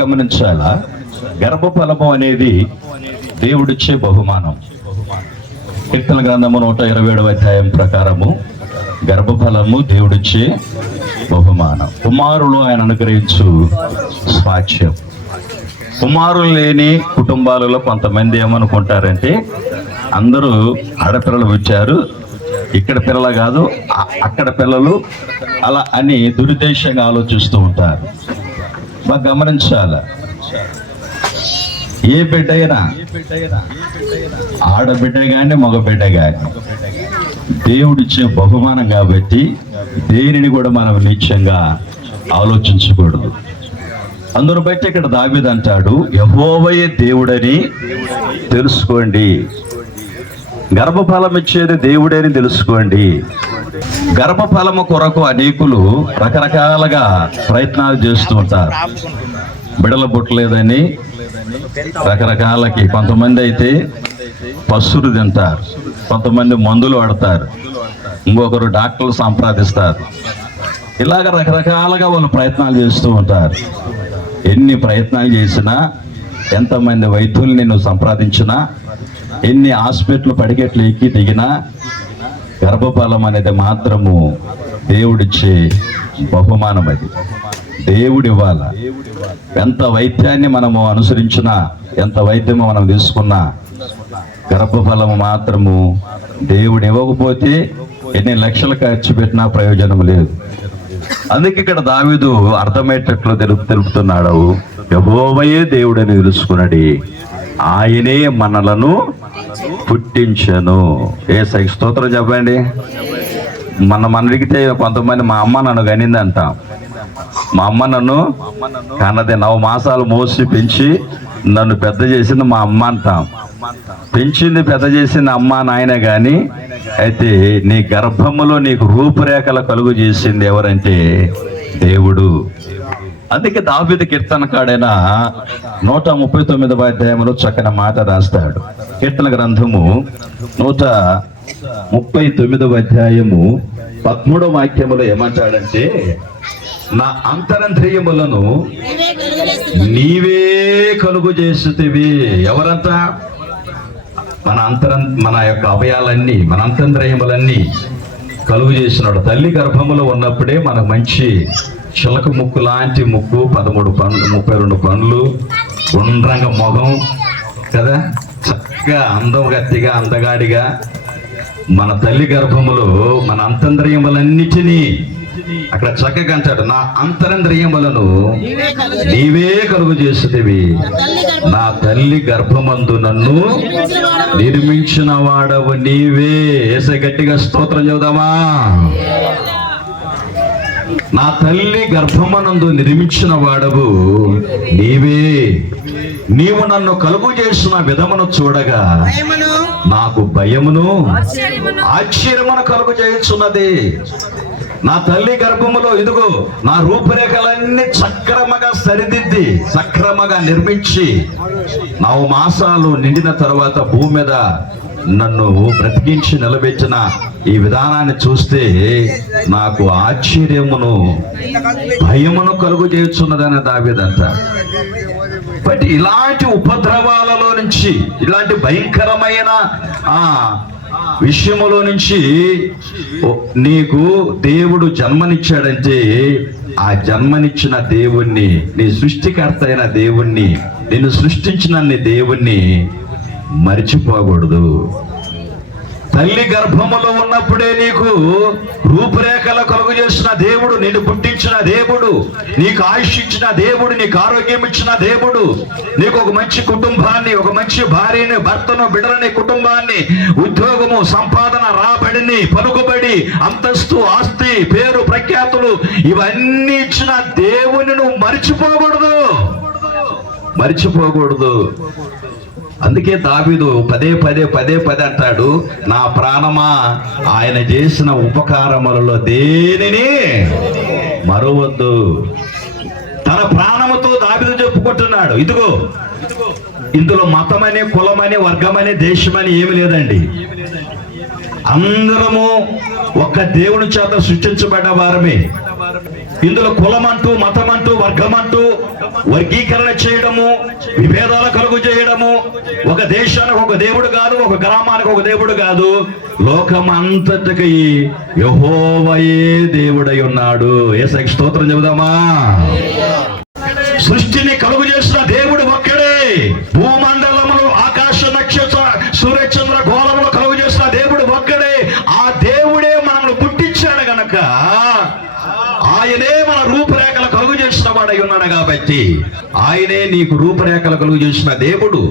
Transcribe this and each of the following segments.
గమనించాలా, గర్భఫలము అనేది దేవుడిచ్చే బహుమానం. కీర్తన గ్రంథము 127వ అధ్యాయం ప్రకారము గర్భఫలము దేవుడిచ్చే బహుమానం. కుమారులు ఆయన అనుగ్రహించు స్వాస్థ్యం. కుమారులు లేని కుటుంబాలలో కొంతమంది ఏమనుకుంటారంటే, అందరూ ఆడపిల్లలు వచ్చారు, ఇక్కడ పిల్లలు కాదు అక్కడ పిల్లలు, అలా అని దురుద్దేశంగా ఆలోచిస్తూ ఉంటారు. బాగా గమనించాల, ఏ బిడ్డ అయినా, ఆడబిడ్డ కానీ మగబిడ్డ కానీ దేవుడిచ్చే బహుమానం కాబట్టి దేనిని కూడా మనం నీచంగా ఆలోచించకూడదు. అందును బట్టి ఇక్కడ దావీదు అంటాడు, యెహోవాయే దేవుడని తెలుసుకోండి. గర్భఫలం ఇచ్చేది దేవుడని తెలుసుకోండి. గర్భఫలము కొరకు అనేకులు రకరకాలుగా ప్రయత్నాలు చేస్తూ ఉంటారు. బిడల పుట్టలేదని రకరకాలకి, కొంతమంది అయితే పసురు తింటారు, కొంతమంది మందులు వాడతారు, ఇంకొకరు డాక్టర్లు సంప్రదిస్తారు. ఇలాగ రకరకాలుగా వాళ్ళు ప్రయత్నాలు చేస్తూ ఉంటారు. ఎన్ని ప్రయత్నాలు చేసినా, ఎంతమంది వైద్యులు నిన్ను సంప్రదించినా, ఎన్ని హాస్పిటల్ పడికెట్లు ఎక్కి దిగినా, గర్భఫలం అనేది మాత్రము దేవుడిచ్చే బహుమానం. అది దేవుడి ఇవ్వాల. ఎంత వైద్యాన్ని మనము అనుసరించినా, ఎంత వైద్యము మనం తీసుకున్నా, గర్భఫలము మాత్రము దేవుడు ఇవ్వకపోతే ఎన్ని లక్షలు ఖర్చు పెట్టినా ప్రయోజనం లేదు. అందుకే ఇక్కడ దావీదు అర్థమయ్యేటట్లు తెలుపుతున్నాడు, యెహోవాయే దేవుడని తెలుసుకున్నది, ఆయనే మనలను పుట్టించను. యేసయ్యకి స్తోత్రం చెప్పండి. మనం అడిగితే కొంతమంది మా అమ్మ నన్ను కనింది అంటాం. మా అమ్మ నన్ను కన్నది, 9 మాసాలు మోసి పెంచి నన్ను పెద్ద చేసింది మా అమ్మ అంటాం. పెంచింది పెద్ద చేసింది అమ్మ నాయన కానీ, అయితే నీ గర్భములో నీకు రూపురేఖలు కలుగు చేసింది ఎవరంటే దేవుడు. అందుకే దావీదు కీర్తనకాడైన 139వ అధ్యాయంలో చక్కని మాట రాస్తాడు. కీర్తన గ్రంథము 139వ అధ్యాయము 13వ వాక్యములో ఏమంటాడంటే, నా అంతరంద్రియములను నీవే కలుగు చేస్తుతివి. ఎవరంతా? మన యొక్క అవయాలన్నీ, మన అంతరంద్రియములన్నీ కలుగు చేసినాడు. తల్లి గర్భములో ఉన్నప్పుడే మనకు మంచి చిలక ముక్కు లాంటి ముక్కు, 13 పనులు, 32 పనులు, గుండ్రంగా మొగం కదా, చక్కగా అందగత్తిగా అందగాడిగా మన తల్లి గర్భములో మన అంతరంద్రియములన్నిటినీ అక్కడ చక్కగా అంటాడు, నా అంతరంద్రియములను నీవే కలుగు చేసేవి, నా తల్లి గర్భమందు నన్ను నిర్మించిన వాడవు నీవే. యేసయ్య గట్టిగా స్తోత్రం చెబుదామా? నా తల్లి గర్భమనందు నిర్మించిన వాడవు నీవే. నీవు నన్ను కలుగు చేసిన విధమును చూడగా నాకు భయమును ఆశ్చర్యమును కలుగు చేయుచున్నది. నా తల్లి గర్భములో ఇదిగో నా రూపురేఖలన్నీ సక్రమంగా సరిదిద్ది, సక్రమంగా నిర్మించి 9 మాసాలు నిండిన తర్వాత భూమి మీద నన్ను బ్రతికించి నిలబెట్టిన ఈ విధానాన్ని చూస్తే నాకు ఆశ్చర్యమును భయమును కలుగు చేయుచున్నదని దావీదంట. బట్ ఇలాంటి ఉపద్రవాలలో నుంచి, ఇలాంటి భయంకరమైన విషయములో నుంచి నీకు దేవుడు జన్మనిచ్చాడంటే, ఆ జన్మనిచ్చిన దేవుణ్ణి, నీ సృష్టికర్త అయిన దేవుణ్ణి, నిన్ను సృష్టించిన నీ దేవుణ్ణి మర్చిపోకూడదు. తల్లి గర్భములో ఉన్నప్పుడే నీకు రూపురేఖలు కలుగు చేసిన దేవుడు, నిన్ను పుట్టించిన దేవుడు, నీకు ఆయుష్ ఇచ్చిన దేవుడు, నీకు ఆరోగ్యం ఇచ్చిన దేవుడు, నీకు ఒక మంచి కుటుంబాన్ని, ఒక మంచి భార్యని, భర్తను, బిడ్డలని, కుటుంబాన్ని, ఉద్యోగము, సంపాదన, రాబడిని, పలుకుబడి, అంతస్తు, ఆస్తి, పేరు, ప్రఖ్యాతులు ఇవన్నీ ఇచ్చిన దేవుని నువ్వు మర్చిపోకూడదు. అందుకే దావీదు పదే అంటాడు, నా ప్రాణమా ఆయన చేసిన ఉపకారములలో దేనిని మరవద్దు. తన ప్రాణముతో దావీదు చెప్పుకుంటున్నాడు, ఇదిగో ఇందులో మతమని, కులమని, వర్గమని, దేశమని ఏమి లేదండి. అందరము ఒక్క దేవుని చేత సృష్టించబడ్డ వారమే. ఇందులో కులమంటూ, మతమంటూ, వర్గమంటూ వర్గీకరణ చేయడము, విభేదాలు కలుగు చేయడము, ఒక దేశానికి ఒక దేవుడు కాదు, ఒక గ్రామానికి ఒక దేవుడు కాదు, లోకమంతటికి యెహోవాయే దేవుడై ఉన్నాడు. యేసయ్యకి స్తోత్రం చెబుదామా? సృష్టిని కలుగు చేసిన దేవుడు ఒక్కడే. భూమండలములు, ఆకాశ నక్షత్ర సూర్యచంద్ర గోళములు కలుగు చేసిన దేవుడు ఒక్కడే. ఆ దేవుడే మనల్ని పుట్టించాడు గనక ఆయనే మన రూపురేఖలు కలుగు చేసిన వాడై ఉన్నాడు. కాబట్టి ఆయనే నీకు రూపురేఖలు కలుగు చేసిన దేవుడు.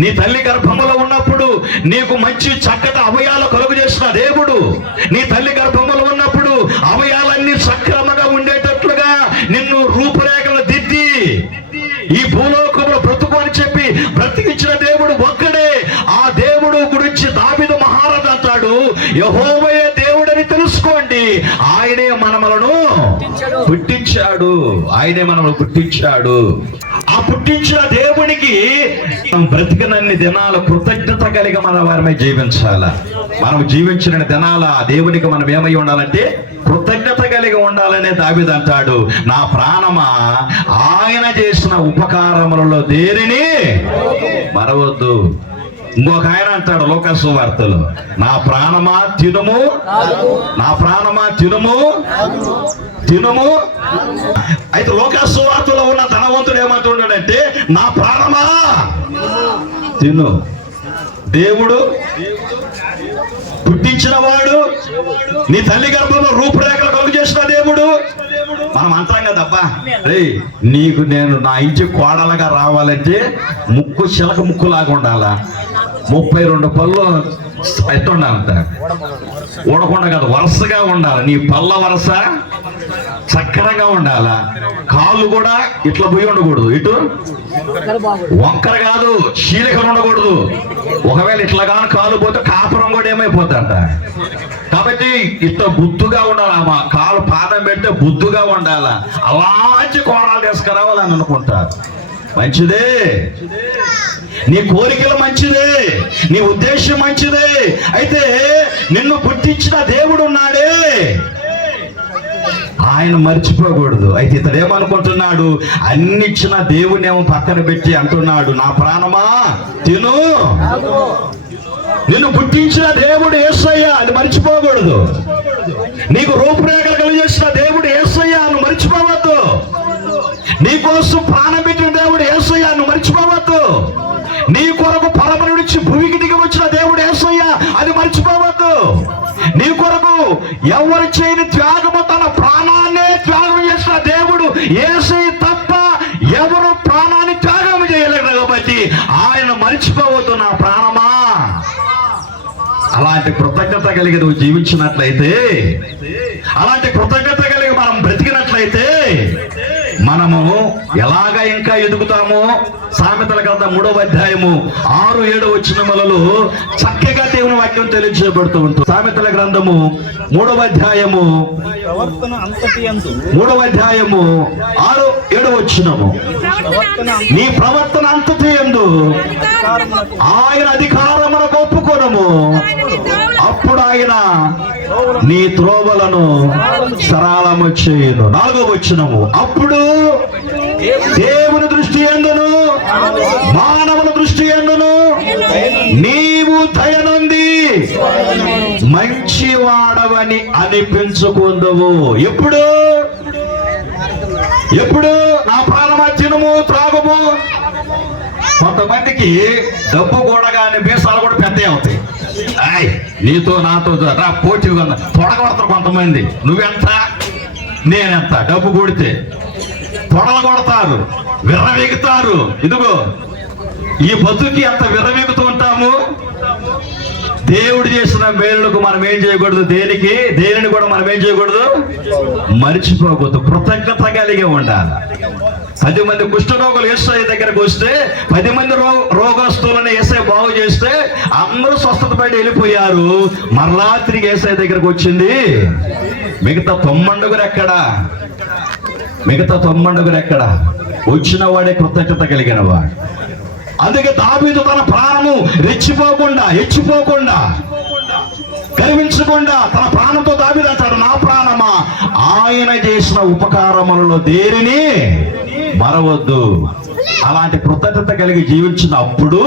నీ తల్లి గర్భములో ఉన్నప్పుడు నీకు మంచి చక్కటి అవయాలు కలుగు చేసిన దేవుడు. నీ తల్లి గర్భములో ఉన్నప్పుడు అవయాలన్నీ సక్రమంగా ఉండేటట్లుగా నిన్ను రూపురేఖలు దిద్ది ఈ భూలోకంలో బ్రతుకు అని చెప్పి బ్రతికించిన దేవుడు ఒక్కడే. ఆ దేవుడు గురించి దావీదు మహారాజు అంటాడు, యెహోవాయే దేవుడని తెలుసుకోండి, ఆయనే మనలను పుట్టించాడు. ఆయనే మనల్ని పుట్టించాడు. ఆ పుట్టించిన దేవునికి బ్రతికినన్ని దినాలు కృతజ్ఞత కలిగి మన వారమే జీవించాల. మనం జీవించిన దినాల ఆ దేవునికి మనం ఏమై ఉండాలంటే కృతజ్ఞత కలిగి ఉండాలనే దావీదు అంటాడు, నా ప్రాణమా ఆయన చేసిన ఉపకారములలో దేనిని మరవద్దు. ఇంకొక ఆయన అంటాడు లోకాసు వార్తలు, నా ప్రాణమా తినుము, నా ప్రాణమా తినుము తినుము. అయితే లోకాసు వార్తలో ఉన్న ధనవంతుడు ఏమంటున్నాడంటే, నా ప్రాణమా తిను. దేవుడు పుట్టించిన వాడు, నీ తల్లి గర్భంలో రూపురేఖలు కలుగు చేసిన దేవుడు. మనం అంటాం కదబ్బా, రే నీకు నేను నా ఇంటి కోడలుగా రావాలంటే ముక్కు చిలక ముక్కులాగా ఉండాలా, 32 పళ్ళు ఎట్టుండాలంట, ఊడకుండా కాదు వరుసగా ఉండాలి. నీ పళ్ళ వరుస చక్కరగా ఉండాలా, కాళ్ళు కూడా ఇట్లా పోయి ఉండకూడదు, ఇటు వంకర కాదు, చీలికలు ఉండకూడదు. ఒకవేళ ఇట్లా కానీ కాలు పోతే కాపురం కూడా ఏమైపోతుందంట. కాబట్టి ఇట్లా బుద్ధుగా ఉండాలి, మా కాలు పాదం పెడితే బుద్ధుగా ఉండాలా. అలాంటి కోణాలు తీసుకురావాలని అనుకుంటారు. మంచిదే, నీ కోరికలు మంచిదే, నీ ఉద్దేశం మంచిదే. అయితే నిన్ను పుట్టించిన దేవుడు ఉన్నాడే, ఆయన మర్చిపోకూడదు. అయితే ఇతడు ఏమనుకుంటున్నాడు, అన్ని ఇచ్చిన దేవుని ఏమో పక్కన పెట్టి అంటున్నాడు, నా ప్రాణమా తిను. నిన్ను పుట్టించిన దేవుడు యేసయ్య, అది మర్చిపోకూడదు. నీకు రూపురేఖలు కలిగేసిన దేవుడు యేసయ్య, నువ్వు మర్చిపోవద్దు. నీకోసం ప్రాణం పెట్టిన దేవుడు యేసయ్య, నువ్వు మర్చిపోవద్దు. నీ కొరకు పరమ నుంచి భూమికి దిగి వచ్చిన దేవుడు యేసయ్య, అది మర్చిపోవద్దు. నీ కొరకు ఎవరు చేయని త్యాగము, తన ప్రాణాన్నే త్యాగం చేసిన దేవుడు యేసయ్య తప్ప ఎవరు ప్రాణాన్ని త్యాగం చేయలేరు. కాబట్టి ఆయన మర్చిపోవద్దు, నా ప్రాణమా. అలాంటి కృతజ్ఞత కలిగి నువ్వు జీవించినట్లయితే, అలాంటి కృతజ్ఞత కలిగి మనం బ్రతికినట్లయితే మనము ఎలాగ ఇంకా ఎదుగుతామో సామెతల గ్రంథం 3వ అధ్యాయము 6-7 వచనములలో చక్కగా దేవుని వాక్యం తెలియజేయబడుతూ ఉంటుంది. సామెతల గ్రంథము 3వ అధ్యాయము 6-7 వచనము, నీ ప్రవర్తన అంతటి యందు ఆయన అధికారమునకు ఒప్పుకొనుము, అప్పుడు ఆయన నీ త్రోవలను సరళము చేయును. 4వ వచనము, అప్పుడు దేవుని దృష్టి యందును మానవుల దృష్టి యందును నీవు దయనుంది మంచివాడవని అనిపించుకుందువు. ఎప్పుడు ఎప్పుడు నా ప్రాణమా తినుము త్రాగుము. కొంతమందికి డబ్బు కూడగానే బీసాలు కూడా పెద్ద అవుతాయి. నీతో నాతో రా పోటీగా తొడగొడతారు కొంతమంది. నువ్వెంత నేనెంత, డబ్బు కూడితే తొడలు కొడతారు, విర్రవీగుతారు. ఇదిగో ఈ బతుకి ఎంత విర్రవీగుతూ ఉంటాము. దేవుడు చేసిన మేలులకు మనం ఏం చేయకూడదు, దేనిని కూడా మనం ఏం చేయకూడదు, మర్చిపోకూడదు. కృతజ్ఞత కలిగి ఉండాలి. 10 మంది కుష్ఠరోగులు యేసయ్య దగ్గరకు వస్తే 10 మంది రోగస్తులను యేసయ్య బాగు చేస్తే అందరూ స్వస్థత పడి వెళ్ళిపోయారు. మరలా తిరిగి యేసయ్య దగ్గరకు వచ్చింది మిగతా 9 ఎక్కడా? మిగతా 9 ఎక్కడా? వచ్చిన వాడే కృతజ్ఞత కలిగిన వాడు. అందుకే దావీదు తన ప్రాణము రెచ్చిపోకుండా, హెచ్చిపోకుండా గర్వించకుండా తన ప్రాణంతో దావీదు అంటాడు, నా ప్రాణమా ఆయన చేసిన ఉపకారములలో దేనిని మరవద్దు. అలాంటి కృతజ్ఞత కలిగి జీవించినప్పుడు,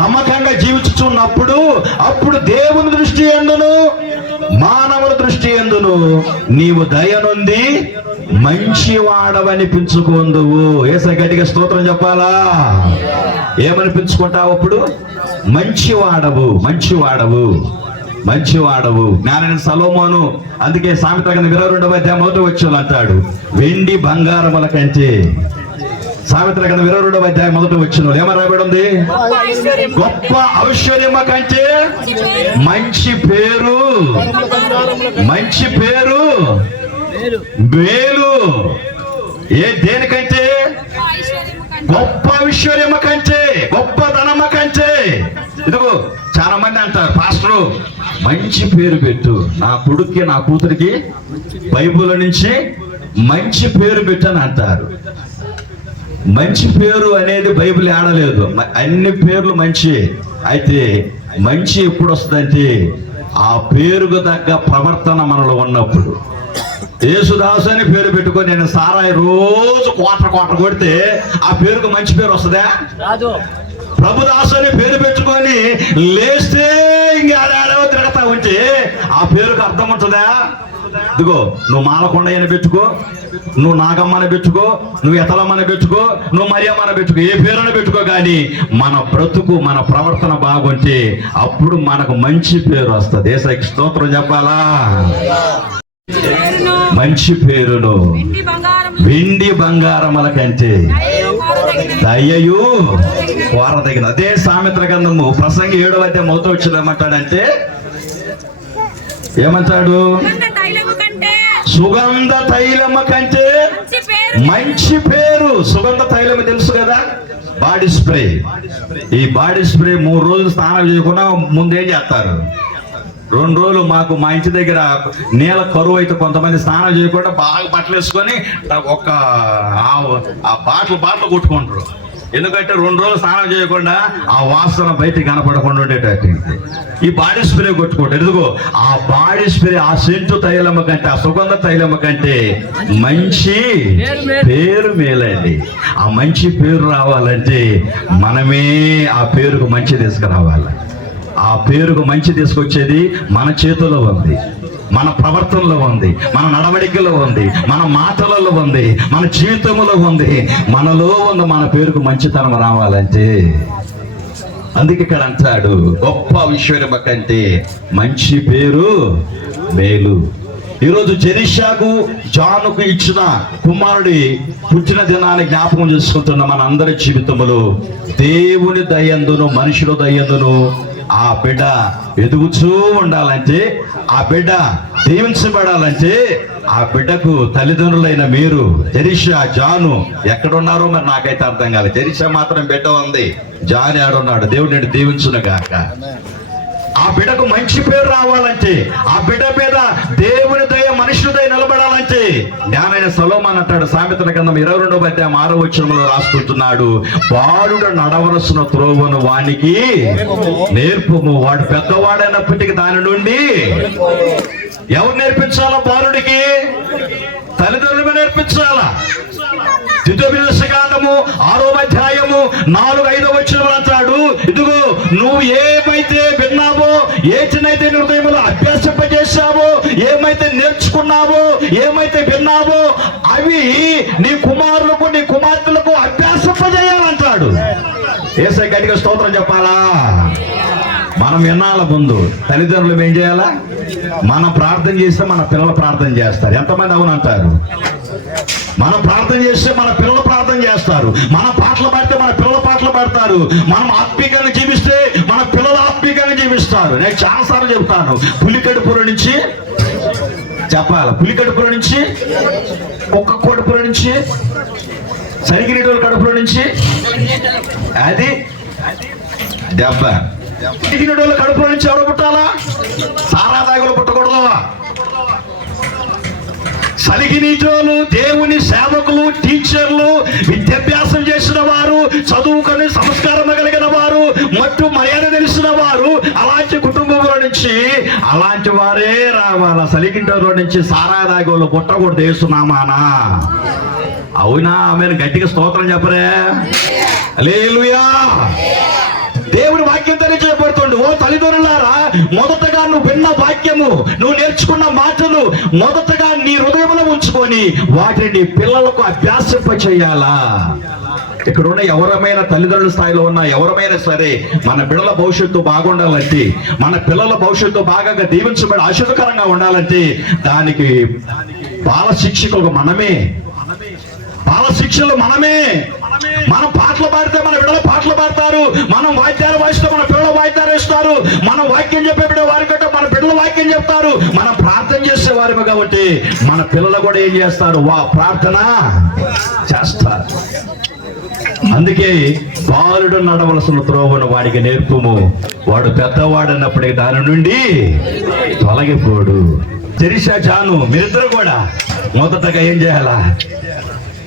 నమ్మకంగా జీవించుచున్నప్పుడు, అప్పుడు దేవుని దృష్టి యందును మానవుల దృష్టి యందును నీవు దయనుంది మంచివాడవనిపించుకుందువు. యేసయ్య గట్టిగా స్తోత్రం చెప్పాలా? ఏమనిపించుకుంటావు అప్పుడు? మంచివాడవు, మంచివాడవు, మంచివాడవు. జ్ఞానైన సొలొమోను అందుకే సామెతల గ్రంథం 22వ అధ్యాయం 1వ వచనంలో అంటాడు, వెండి బంగారముల కంటే. సామెతల గ్రంథం 22వ అధ్యాయం 1వ వచనంలో ఏమని రాయబడి ఉంది? గొప్ప ఐశ్వర్యము కంటే మంచి పేరు, మంచి పేరు మేలు. దేనికంటే? గొప్ప ఐశ్వర్యము కంటే, గొప్ప ధనము కంటే. ఇదిగో చాలా మంది అంటారు, పాస్టరు మంచి పేరు పెట్టు, నా కొడుక్కి నా కూతురికి బైబిల్ నుంచి మంచి పేరు పెట్టని అంటారు. మంచి పేరు అనేది బైబిల్ ఆడలేదు, అన్ని పేర్లు మంచి. అయితే మంచి ఎప్పుడు వస్తుందంటే ఆ పేరుకు తగ్గ ప్రవర్తన మనలో ఉన్నప్పుడు. యేసుదాసు అని పేరు పెట్టుకొని నేను సారాయి రోజు కోట కొడితే ఆ పేరుకు మంచి పేరు వస్తుందా? ప్రభుదాసు అని పేరు పెట్టుకొని లేస్తే ఇంకేడో తిరగతా ఉంటే ఆ పేరుకు అర్థం ఉంటుందా? ఇదిగో నువ్వు మాలకొండయ్యని పెట్టుకో, నువ్వు నాగమ్మని పెట్టుకో, నువ్వు ఎతలమ్మని పెట్టుకో, నువ్వు మరియమ్మని పెట్టుకో, ఏ పేరుని పెట్టుకో, కానీ మన బ్రతుకు మన ప్రవర్తన బాగుంటే అప్పుడు మనకు మంచి పేరు వస్తుంది. యేసయ్యకి స్తోత్రం చెప్పాలా? మంచి పేరును వెండి బంగారముల కంటే దయయు కోరదగిన. అదే సామెతల గ్రంథము ప్రసంగి 7వ అధ్యాయం 1వ వచనం ఏమంటాడంటే, ఏమంటాడు? సుగంధ తైలము కంటే మంచి పేరు. సుగంధ తైలము తెలుసు కదా, బాడీ స్ప్రే. ఈ బాడీ స్ప్రే 3 రోజులు స్నానం చేయకుండా ముందేం చేస్తారు? 2 రోజులు మాకు మా ఇంటి దగ్గర నీళ్ళ కరువు అయితే కొంతమంది స్నానం చేయకుండా బాగా బట్టలు వేసుకొని ఒక ఆ బాటలు కొట్టుకుంటారు. ఎందుకంటే 2 రోజులు స్నానం చేయకుండా ఆ వాసన బయటికి కనపడకుండా ఉండేటట్టు ఈ బాడీ స్ప్రే కొట్టుకుంటారు. ఎందుకో ఆ బాడీ స్ప్రే, ఆ సెంటు తైలమ్మ కంటే, ఆ సుగంధ తైలమ్మ కంటే మంచి పేరు మేలండి. ఆ మంచి పేరు రావాలంటే మనమే ఆ పేరుకు మంచి తీసుకురావాలి. ఆ పేరుకు మంచి తీసుకొచ్చేది మన చేతుల్లో ఉంది, మన ప్రవర్తనలో ఉంది, మన నడవడికలో ఉంది, మన మాటలలో ఉంది, మన జీవితంలో ఉంది, మనలో ఉంది. మన పేరుకు మంచితనం రావాలంటే అందుకే ఇక్కడ అంటాడు, గొప్ప ఐశ్వర్యము కంటే మంచి పేరు మేలు. ఈరోజు జెరిషాకు జానుకు ఇచ్చిన కుమారుడి పుట్టిన దినాన్ని జ్ఞాపకం చేసుకుంటున్న మన అందరి జీవితంలో దేవుని దయందును మనుషుల దయందును ఆ బిడ్డ ఎదుగుతూ ఉండాలంటే, ఆ బిడ్డ దీవించబడాలంటే ఆ బిడ్డకు తల్లిదండ్రులైన మీరు, జెరిషా జాను ఎక్కడున్నారో మరి నాకైతే అర్థం కాలేదు. జెరిషా మాత్రం బిడ్డ ఉంది, జాను ఆడున్నాడు. దేవుడు నేను దీవించును గాక. ఆ బిడ్డకు మంచి పేరు రావాలంటే, ఆ బిడ్డ మీద దేవుని దయ మనుషుల దయ నిలబడాలంటే జ్ఞానైన సొలొమోను అంటాడు, సామెతల గ్రంథం 22వ అధ్యాయం 6వ వచనంలో రాసుకుంటున్నాడు, బాలుడు నడవలసిన త్రోవను వానికి నేర్పుము, వాడు పెద్దవాడైనప్పటికీ దాని నుండి ఎవరు నేర్పించాలా? బాలుడికి తల్లిదండ్రులు నేర్పించాలా? ద్వితీయోపదేశకాండము 6వ అధ్యాయము 4-5వ వచనంలో అంటాడు, ఇదిగో నువ్వు ఏమైతే విన్నావో, ఏచినైతే హృదయంలో అభ్యాసింపజేశావో, ఏమైతే నేర్చుకున్నావో, ఏమైతే విన్నావో అవి నీ కుమారులకు నీ కుమార్తెలకు అభ్యాసింపజేయాలంటాడు. యేసయ్య గట్టిగా స్తోత్రం చెప్పాలా? మనం వినాల ముందు తల్లిదండ్రులు ఏం చేయాలా? మనం ప్రార్థన చేస్తే మన పిల్లలు ప్రార్థన చేస్తారు. ఎంతమంది అవునంటారు? మనం ప్రార్థన చేస్తే మన పిల్లలు ప్రార్థన చేస్తారు. మనం పాటలు పాడితే మన పిల్లలు పాటలు పాడతారు. మనం ఆత్మీయంగా జీవిస్తే మన పిల్లలు ఆత్మీయంగా జీవిస్తారు. నేను చాలాసార్లు చెప్తాను, పులికడుపుల నుంచి చెప్పాలి, పులికడుపుల నుంచి, కుక్క కడుపుల నుంచి, సరిగిరిటోళ్ళ కడుపుల నుంచి అది దెబ్బ. సరిగిరిటోళ్ళ కడుపుల నుంచి ఎవరు పుట్టాలా? సారా దాగులు పుట్టకూడదు. సలిగినీటోలు, దేవుని సేవకులు, టీచర్లు, విద్యాభ్యాసం చేసిన వారు, చదువుకొని సంస్కారం కలిగిన వారు, మట్టు మర్యాద తెలిసిన వారు, అలాంటి కుటుంబంలో నుంచి నుంచి అలాంటి వారే రావాలా. సలికింటూరు నుంచి సారా దాగోళ్ళు పుట్టకూడదు యేసునామానా. అవునా? ఆమెను గట్టిగా స్తోత్రం చెప్పరే. హల్లెలూయా. దేవుని వాక్యం తెలియజేయబడుతుంది. ఓ తల్లిదండ్రులారా, మొదటగా నువ్వు విన్న వాక్యము, నువ్వు నేర్చుకున్న మాటలు మొదటగా నీ హృదయంలో ఉంచుకొని వాటిని నీ పిల్లలకు అభ్యాసింప చేయాలా. ఇక్కడ ఉన్న ఎవరమైనా తల్లిదండ్రుల స్థాయిలో ఉన్న ఎవరమైనా సరే మన పిల్లల భవిష్యత్తు బాగుండాలంటే, మన పిల్లల భవిష్యత్తు బాగా దీవించబడి ఆశీర్వదకరంగా ఉండాలంటే దానికి బాల శిక్షకులు మనమే, బాల శిక్షలు మనమే. మనం పాటలు పాడితే మన పిల్లలు పాటలు పాడతారు, మనం వాయిద్యాలు వాయిస్తే మన పిల్లలు వాయిద్యాలు వేస్తారు, మనం వాక్యం చెప్పే బిడ్డ వారి కంటే మన పిల్లలు వాక్యం చెప్తారు, మనం ప్రార్థన చేసేవారు కాబట్టి మన పిల్లలు కూడా ఏం చేస్తారు? ప్రార్థన చేస్తారు. అందుకే బాలుడు నడవలసిన త్రోవను వాడికి నేర్పుము, వాడు పెద్దవాడన్నప్పటికీ దాని నుండి తొలగిపోడు. జెరిషా, జాను మీరిద్దరు కూడా మొదటగా ఏం చేయాలా?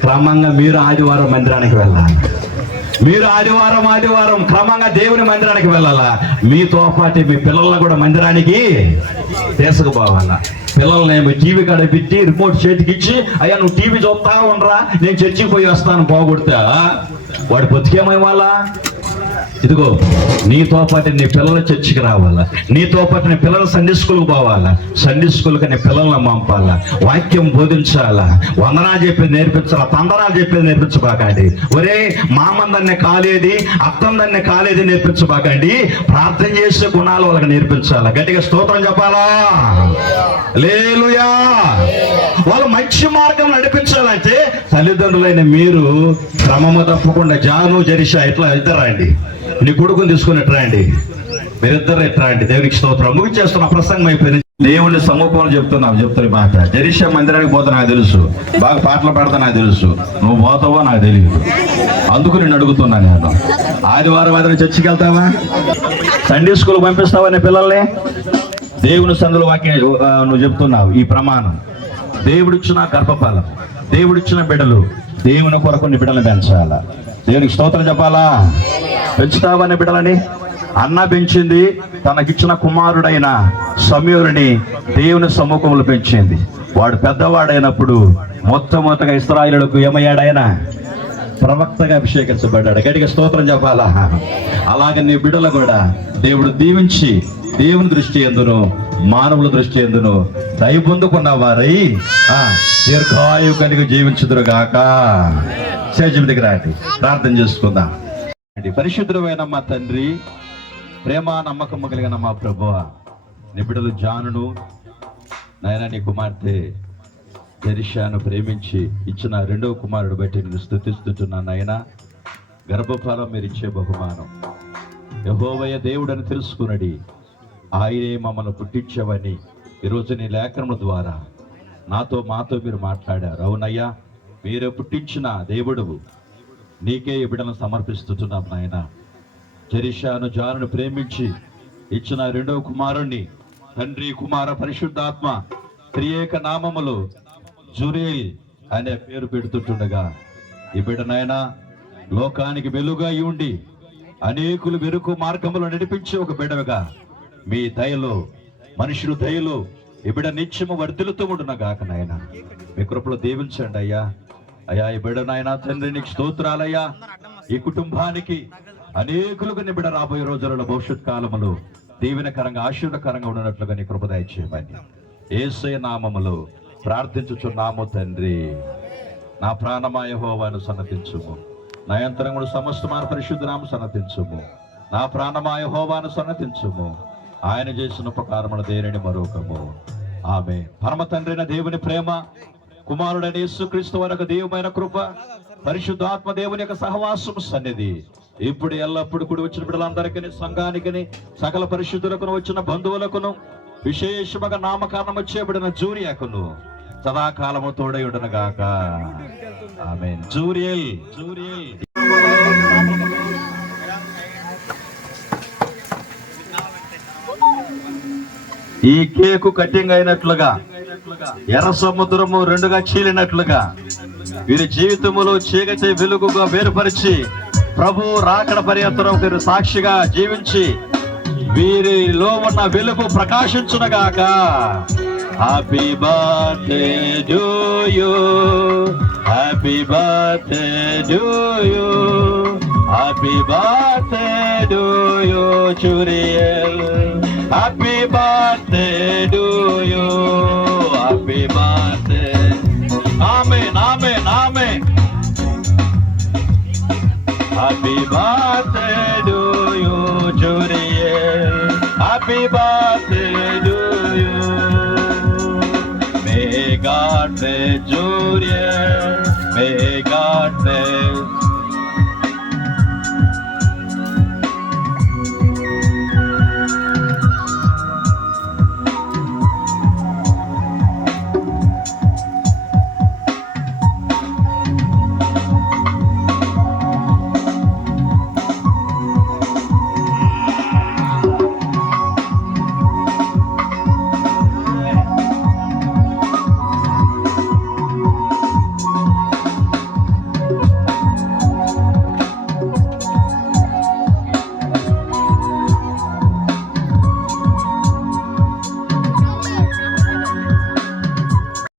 క్రమంగా మీరు ఆదివారం మందిరానికి వెళ్ళాలి. మీరు ఆదివారం క్రమంగా దేవుని మందిరానికి వెళ్ళాలా. మీతో పాటు మీ పిల్లలను కూడా మందిరానికి తీసుకుపోవాలా. పిల్లల్ని టీవీ కాడ పెట్టి రిమోట్ చేతికి ఇచ్చి, అయ్యా నువ్వు టీవీ చూస్తా ఉండరా, నేను చర్చికి పోయి వస్తాను పోగొడతా, వాడు బతికేమయ్యాలా? ఇదిగో నీతో పాటు నీ పిల్లలు చర్చికి రావాలా, నీతో పాటు నీ పిల్లలు సండే స్కూల్కి పోవాలా, సండే స్కూల్కి నీ పిల్లల్ని పంపాలా, వాక్యం బోధించాలా, వందనాలు చెప్పేది నేర్పించాలా, తందనాలు చెప్పేది నేర్పించబాకండి. ఒరే మామందన్నే కాలేది అత్తందన్నే కాలేది నేర్పించబాకండి. ప్రార్థన చేసే గుణాలు వాళ్ళకి నేర్పించాలా. గట్టిగా స్తోత్రం చెప్పాలా. హల్లెలూయా. వాళ్ళు మంచి మార్గం నడిపించాలంటే తల్లిదండ్రులైన మీరు క్రమము తప్పకుండా జాను, జెరిషా ఇట్లా ఇద్దరండి, నీ కొడుకుని తీసుకుని ఎట్రాండి, మీరిద్దరు ఎట్రాండి. దేవునికి స్తోత్రం. ముగించేస్తున్నా, ప్రసంగం అయిపోయింది. దేవుని సమూహంలో చెప్తున్న మాట. జెరిషా మందిరానికి పోతా నాకు తెలుసు, బాగా పాటలు పాడతా నాకు తెలుసు, నువ్వు పోతావో నాకు తెలియదు, అందుకు నేను అడుగుతున్నా. నేను ఆదివారం చర్చికి వెళ్తావా? సండే స్కూల్ పంపిస్తావా నీ పిల్లల్ని? దేవుని సందులో వాక్యం నువ్వు చెప్తున్నావు. ఈ ప్రమాణం దేవుడిచ్చిన గర్భఫలం, దేవుడిచ్చిన బిడ్డలు, దేవుని కొరకు నీ బిడ్డలను పెంచాలా. దేవునికి స్తోత్రం చెప్పాలా. పెంచుతావని బిడ్డలని అన్న పెంచింది. తనకిచ్చిన కుమారుడైన సమూయేలుని దేవుని సముఖంలో పెంచింది. వాడు పెద్దవాడైనప్పుడు మొట్టమొదటిగా ఇశ్రాయేలులకు ఏమయ్యాడు? ఆయన ప్రవక్తగా అభిషేకించబడ్డాడు. గట్టిగా స్తోత్రం చెప్పాలా. అలాగే నీ బిడ్డలు కూడా దేవుడు దీవించి దేవుని దృష్టి ఎందును మానవుల దృష్టి ఎందును దయ పొందుకున్న వారై దీర్ఘాయు కలిగి జీవించుదురుగాక. సేజం దగ్గర ప్రార్థన చేసుకుందాం. పరిశుద్ధమైన మా తండ్రి, ప్రేమ నమ్మకము కలిగిన మా ప్రభువా, నీ బిడ్డలు జానును నాయన నీ కుమార్తె జెరిషాను ప్రేమించి ఇచ్చిన రెండవ కుమారుడు బట్టి నేను స్తుతిస్తున్నాను. నాయన గర్భఫలం మీరు ఇచ్చే బహుమానం, యెహోవా దేవుడని తెలుసుకున్నది, ఆయనే మమ్మల్ని పుట్టించవని ఈరోజు నీ లేఖనముల ద్వారా మాతో మీరు మాట్లాడారు. అవునయ్యా, మీరే పుట్టించిన దేవుడువు, నీకే ఈ బిడ్డలను సమర్పిస్తున్నాం నాయన. జెరిషాను జానును ప్రేమించి ఇచ్చిన రెండవ కుమారుణ్ణి తండ్రి కుమార పరిశుద్ధాత్మ త్రియేక నామములు జురేల్ అనే పేరు పెడుతుండగా ఈ బిడ్డ నాయన లోకానికి వెలుగా ఉండి అనేకులు వెరుకు మార్గములు నడిపించి ఒక బిడ్డగా మీ దయలో, మనుషులు దయలో ఈ బిడ్డ నిత్యము వర్ధిల్లుతూ ఉండునగాక నాయన. మీ కృపలో దీవించండి అయ్యా. ఈ బిడ్డ నాయన తండ్రి నీకు స్తోత్రాలయ్యా. ఈ కుటుంబానికి అనేకులుగా నీ బిడ్డ రాబోయే రోజులలో భవిష్యత్ కాలములో దీవెనకరంగా ఆశీర్వదకరంగా ఉన్నట్లుగా నీ కృప దయచేయమని యేసయ్య నామములో ప్రార్థించుచున్నాము తండ్రి. నా ప్రాణమా యెహోవాను సన్నతించుము, నా యంత్రములు సమస్తమైన పరిశుద్ధ నామము సన్నతించుము. నా ప్రాణమా యెహోవాను సన్నతించుము, ఆయన చేసిన ఉపకారములు దేనిని మరొకము. ఆమె పరమ తండ్రైన దేవుని ప్రేమ, కుమారుడైన యేసుక్రీస్తు వారి దేవుమైన కృప, పరిశుద్ధాత్మ దేవుని యొక్క సహవాసము సన్నిధి ఇప్పుడు ఎల్లప్పుడు కూడి వచ్చిన బిడ్డలందరికీ, సంఘానికి, సకల పరిశుద్ధులకును, వచ్చిన బంధువులకును, విశేషముగా నామకరణం వచ్చేబడిన జూరియాకును సదాకాలము తోడై ఉండనుగాక. ఆమేన్. జూరియల్ ఈ కేకు కటింగ్ అయినట్లుగా ఎర్ర సముద్రము రెండుగా చీలినట్లుగా వీరి జీవితములో చీకటి వెలుగుగా వేరుపరిచి ప్రభు రాకడ పర్యంతరం వీరు సాక్షిగా జీవించి వీరిలో ఉన్న వెలుగు ప్రకాశించునగాక. Happy birthday to you, happy birthday to you, happy birthday to you చురియల్, happy birthday to you, happy birthday. Amen amen amen. Happy birthday to you చురియల్, happy birthday to you. May God bless Juliet.